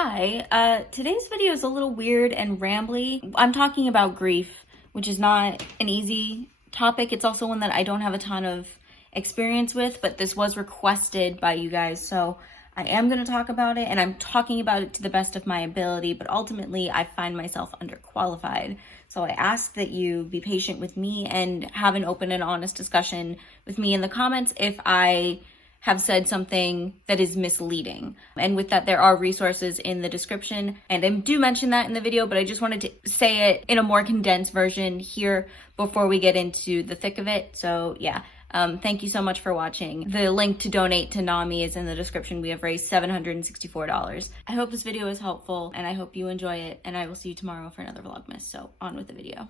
Hi, today's video is a little weird and rambly. I'm talking about grief, which is not an easy topic. It's also one that I don't have a ton of experience with, but this was requested by you guys, so I am going to talk about it, and I'm talking about it to the best of my ability, but ultimately I find myself underqualified. So I ask that you be patient with me and have an open and honest discussion with me in the comments if I have said something that is misleading. And with that, there are resources in the description, and I do mention that in the video, but I just wanted to say it in a more condensed version here before we get into the thick of it. So yeah, thank you so much for watching. The link to donate to NAMI is in the description. We have raised $764. I hope this video is helpful, and I hope you enjoy it, and I will see you tomorrow for another Vlogmas. So on with the video.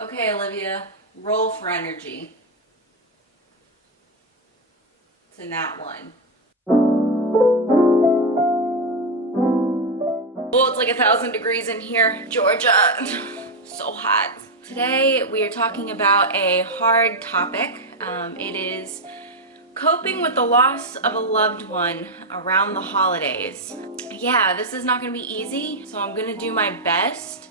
Okay, Olivia, roll for energy. In that one. Well, it's like 1,000 degrees in here, Georgia. So hot. Today we are talking about a hard topic. It is coping with the loss of a loved one around the holidays. Yeah, this is not gonna be easy, so I'm gonna do my best.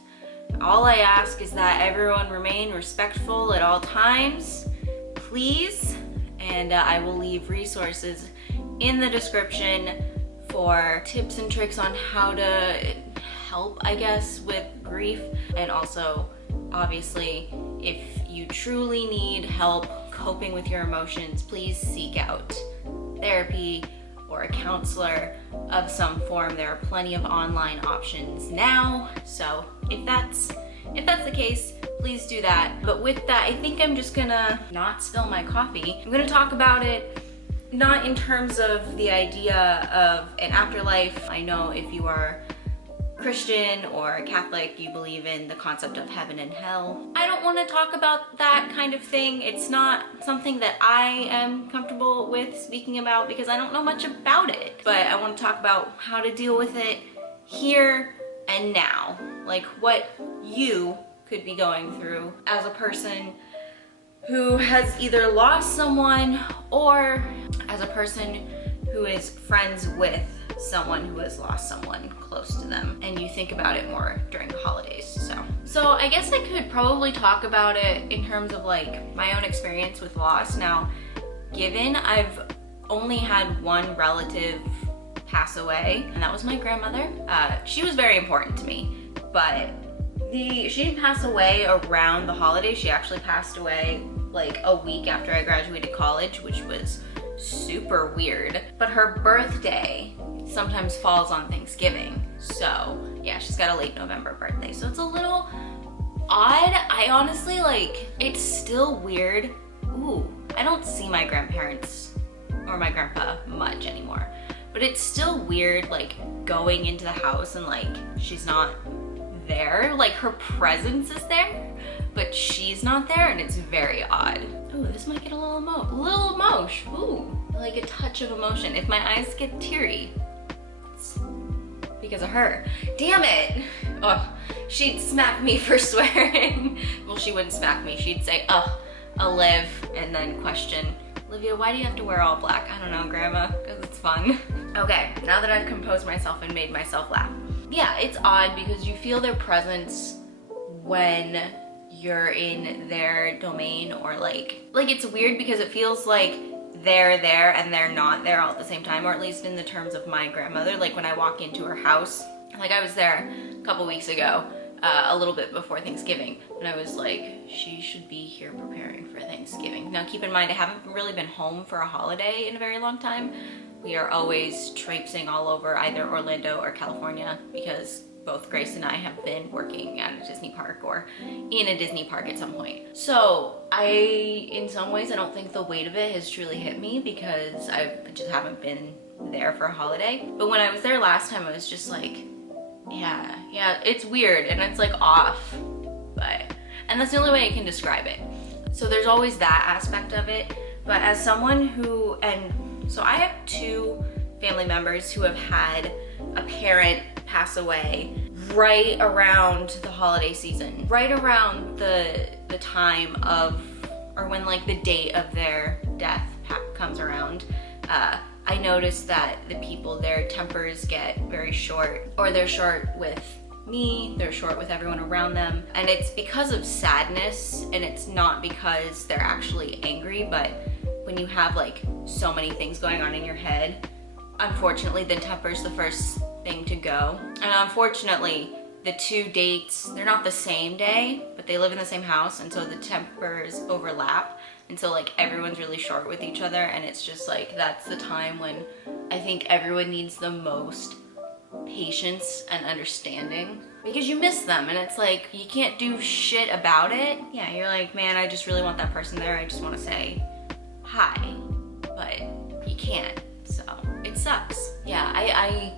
All I ask is that everyone remain respectful at all times, please. And I will leave resources in the description for tips and tricks on how to help, I guess, with grief. And also, obviously, if you truly need help coping with your emotions, please seek out therapy or a counselor of some form. There are plenty of online options now. So if that's the case, please do that. But with that, I think I'm just gonna not spill my coffee. I'm gonna talk about it not in terms of the idea of an afterlife. I know if you are Christian or Catholic, you believe in the concept of heaven and hell. I don't want to talk about that kind of thing. It's not something that I am comfortable with speaking about because I don't know much about it. But I want to talk about how to deal with it here and now. Like what you could be going through as a person who has either lost someone or as a person who is friends with someone who has lost someone close to them, and you think about it more during the holidays. So I guess I could probably talk about it in terms of like my own experience with loss. Now, given I've only had one relative pass away, and that was my grandmother. She was very important to me, but she didn't pass away around the holidays. She actually passed away like a week after I graduated college, which was super weird. But her birthday sometimes falls on Thanksgiving. So yeah, she's got a late November birthday. So it's a little odd. I honestly, like, it's still weird. Ooh, I don't see my grandparents or my grandpa much anymore. But it's still weird, like, going into the house and like, she's not there. Like, her presence is there, but she's not there, and it's very odd. Ooh, this might get a little emotion. Ooh, like a touch of emotion. If my eyes get teary, it's because of her. Damn it! Oh, she'd smack me for swearing. Well, she wouldn't smack me. She'd say, oh, Olive, and then question, Olivia, why do you have to wear all black? I don't know, Grandma, because it's fun. Okay, now that I've composed myself and made myself laugh. Yeah, it's odd because you feel their presence when you're in their domain, or like it's weird because it feels like they're there and they're not there all at the same time, or at least in the terms of my grandmother. Like when I walk into her house, like I was there a couple weeks ago, a little bit before Thanksgiving, and I was like, she should be here preparing for Thanksgiving. Now keep in mind, I haven't really been home for a holiday in a very long time. We are always traipsing all over either Orlando or California because both Grace and I have been working at a Disney park or in a Disney park at some point. So in some ways, I don't think the weight of it has truly hit me because I just haven't been there for a holiday. But when I was there last time, I was just like, yeah, it's weird and it's like off, and that's the only way I can describe it. So there's always that aspect of it. But as someone who, so I have two family members who have had a parent pass away right around the holiday season, right around the time of, or when like the date of their death comes around. I noticed that the people, their tempers get very short, or they're short with me, they're short with everyone around them. And it's because of sadness, and it's not because they're actually angry, but when you have like so many things going on in your head, unfortunately the temper's the first thing to go. And unfortunately, the two dates, they're not the same day, but they live in the same house, and so the tempers overlap. And so like everyone's really short with each other, and it's just like, that's the time when I think everyone needs the most patience and understanding, because you miss them, and it's like, you can't do shit about it. Yeah, you're like, man, I just really want that person there. I just want to say hi, but you can't, so it sucks. Yeah, I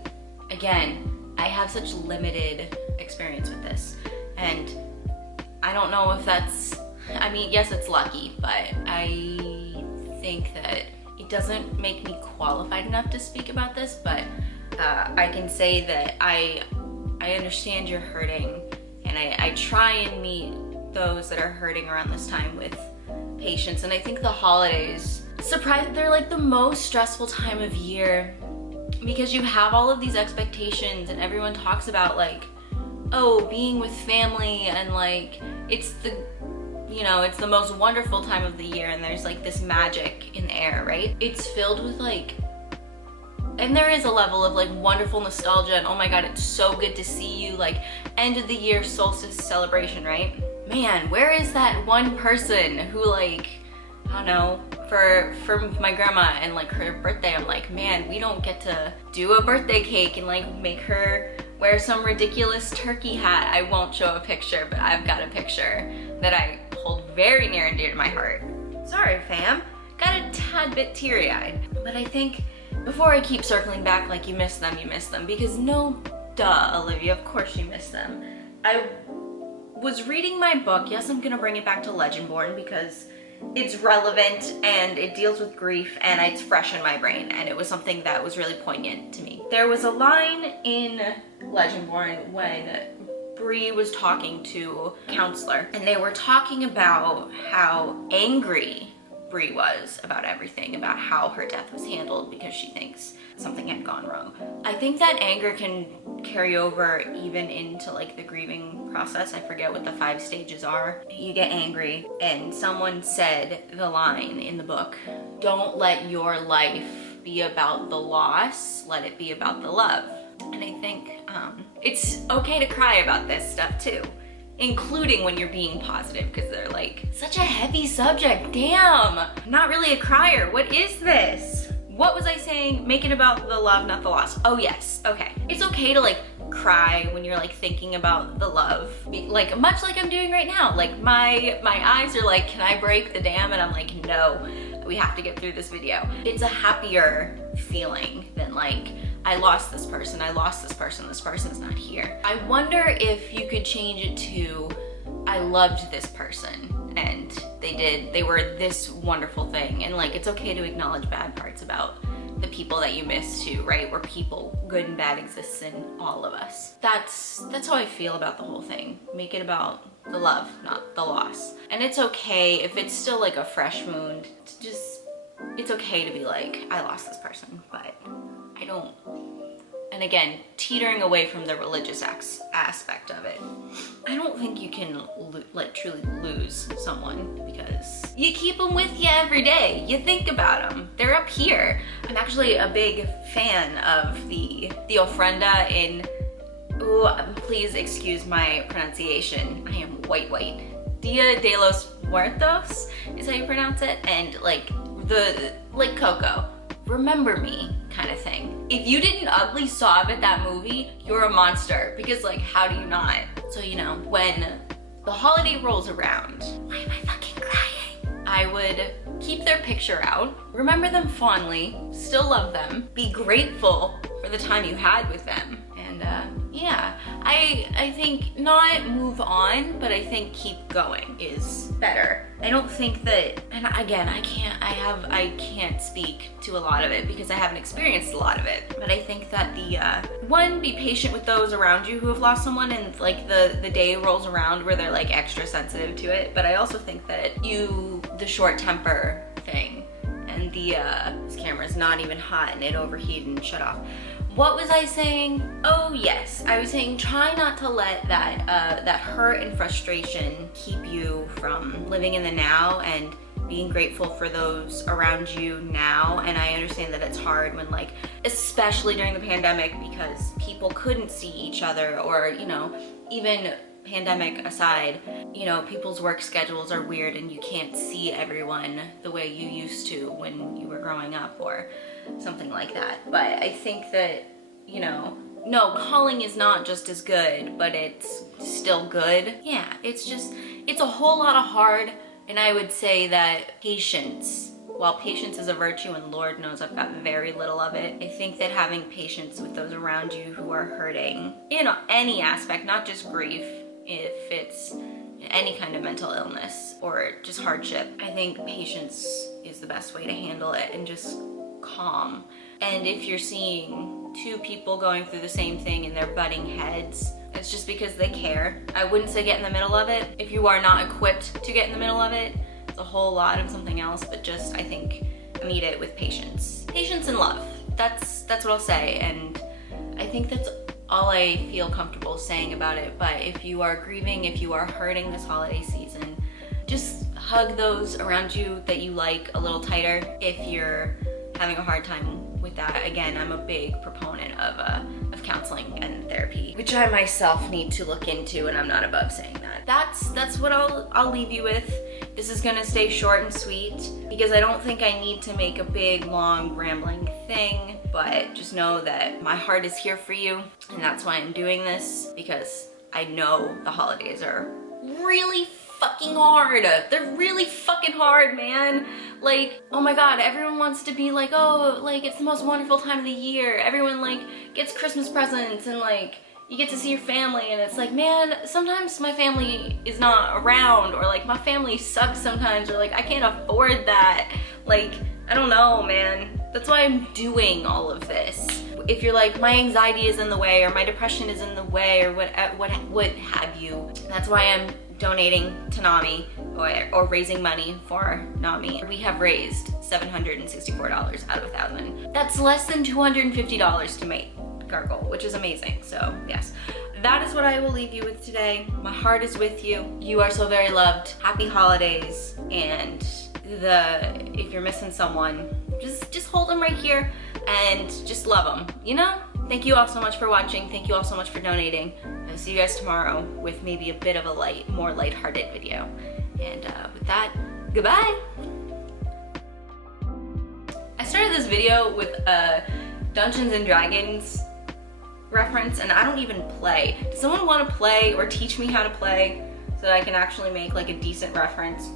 have such limited experience with this, and I don't know if that's, I mean, yes, it's lucky, but I think that it doesn't make me qualified enough to speak about this, but I can say that I understand you're hurting, and I try and meet those that are hurting around this time with patience. And I think the holidays, they're like the most stressful time of year, because you have all of these expectations, and everyone talks about like, oh, being with family, and like it's the, you know, it's the most wonderful time of the year, and there's like this magic in the air, right? It's filled with like, and there is a level of like wonderful nostalgia, and oh my god, it's so good to see you, like end of the year solstice celebration, right? Man, where is that one person who, like, I don't know, for my grandma and like her birthday, I'm like, man, we don't get to do a birthday cake and like make her wear some ridiculous turkey hat. I won't show a picture, but I've got a picture that I hold very near and dear to my heart. Sorry, fam. Got a tad bit teary-eyed. But I think before I keep circling back, like, you miss them, because no, duh, Olivia, of course you miss them. I was reading my book. Yes, I'm gonna bring it back to Legendborn because it's relevant and it deals with grief, and it's fresh in my brain, and it was something that was really poignant to me. There was a line in Legendborn when Bree was talking to a counselor, and they were talking about how angry Bree was about everything, about how her death was handled, because she thinks something had gone wrong. I think that anger can carry over even into like the grieving process. I forget what the 5 stages are. You get angry, and someone said the line in the book, don't let your life be about the loss, let it be about the love. And I think it's okay to cry about this stuff too, including when you're being positive, because they're like, such a heavy subject, damn. I'm not really a crier, what is this? What was I saying? Make it about the love, not the loss. Oh yes, okay. It's okay to like cry when you're like thinking about the love, like much like I'm doing right now. Like my eyes are like, can I break the dam? And I'm like, no, we have to get through this video. It's a happier feeling than like, I lost this person, this person's not here. I wonder if you could change it to, I loved this person, and they were this wonderful thing. And like, it's okay to acknowledge bad parts about the people that you miss too, right? Where people, good and bad, exists in all of us. That's how I feel about the whole thing. Make it about the love, not the loss. And it's okay if it's still like a fresh wound, to just, it's okay to be like, I lost this person, but I don't. And again, teetering away from the religious aspect of it, I don't think you can like truly lose someone, because you keep them with you every day. You think about them. They're up here. I'm actually a big fan of the ofrenda in, ooh, please excuse my pronunciation. I am white. Dia de los Muertos is how you pronounce it. And like like Coco, remember me kind of thing. If you didn't ugly sob at that movie, you're a monster, because like, how do you not? So, you know, when the holiday rolls around, why am I fucking crying? I would keep their picture out, remember them fondly, still love them, be grateful for the time you had with them. And yeah, I think not move on, but I think keep going is better. I don't think that, and again, I can't speak to a lot of it because I haven't experienced a lot of it, but I think that one, be patient with those around you who have lost someone, and like the day rolls around where they're like extra sensitive to it. But I also think that the short temper thing and and this camera's not even hot and it overheated and shut off. What was I saying? Oh yes, I was saying try not to let that hurt and frustration keep you from living in the now and being grateful for those around you now. And I understand that it's hard when, like, especially during the pandemic, because people couldn't see each other, or, you know, even pandemic aside, you know, people's work schedules are weird and you can't see everyone the way you used to when you were growing up or something like that. But I think that, you know, no, calling is not just as good, but it's still good. Yeah, it's a whole lot of hard. And I would say that patience, while patience is a virtue, and Lord knows I've got very little of it, I think that having patience with those around you who are hurting in any aspect, not just grief, if it's any kind of mental illness or just hardship, I think patience is the best way to handle it, and just calm. And if you're seeing two people going through the same thing and they're butting heads, it's just because they care. I wouldn't say get in the middle of it. If you are not equipped to get in the middle of it, it's a whole lot of something else, but just, I think, meet it with patience. Patience and love. That's what I'll say, and I think that's all I feel comfortable saying about it. But if you are grieving, if you are hurting this holiday season, just hug those around you that you like a little tighter. If you're having a hard time with that, again, I'm a big proponent of counseling and therapy, which I myself need to look into, and I'm not above saying that. That's what I'll leave you with. This is gonna stay short and sweet because I don't think I need to make a big, long, rambling thing, but just know that my heart is here for you, and that's why I'm doing this, because I know the holidays are really fucking hard. They're really fucking hard, man. Like, oh my god, everyone wants to be like, oh, like, it's the most wonderful time of the year. Everyone, like, gets Christmas presents and, like, you get to see your family, and it's like, man, sometimes my family is not around, or, like, my family sucks sometimes, or, like, I can't afford that. Like, I don't know, man. That's why I'm doing all of this. If you're like, my anxiety is in the way, or my depression is in the way, or what have you, that's why I'm donating to NAMI, or raising money for NAMI. We have raised $764 out of 1,000. That's less than $250 to make our goal, which is amazing. So yes, that is what I will leave you with today. My heart is with you. You are so very loved. Happy holidays. And if you're missing someone, just hold them right here and just love them, you know? Thank you all so much for watching. Thank you all so much for donating. I'll see you guys tomorrow with maybe a bit of a more lighthearted video. And with that, goodbye. I started this video with a Dungeons and Dragons reference, and I don't even play. Does someone want to play or teach me how to play so that I can actually make like a decent reference?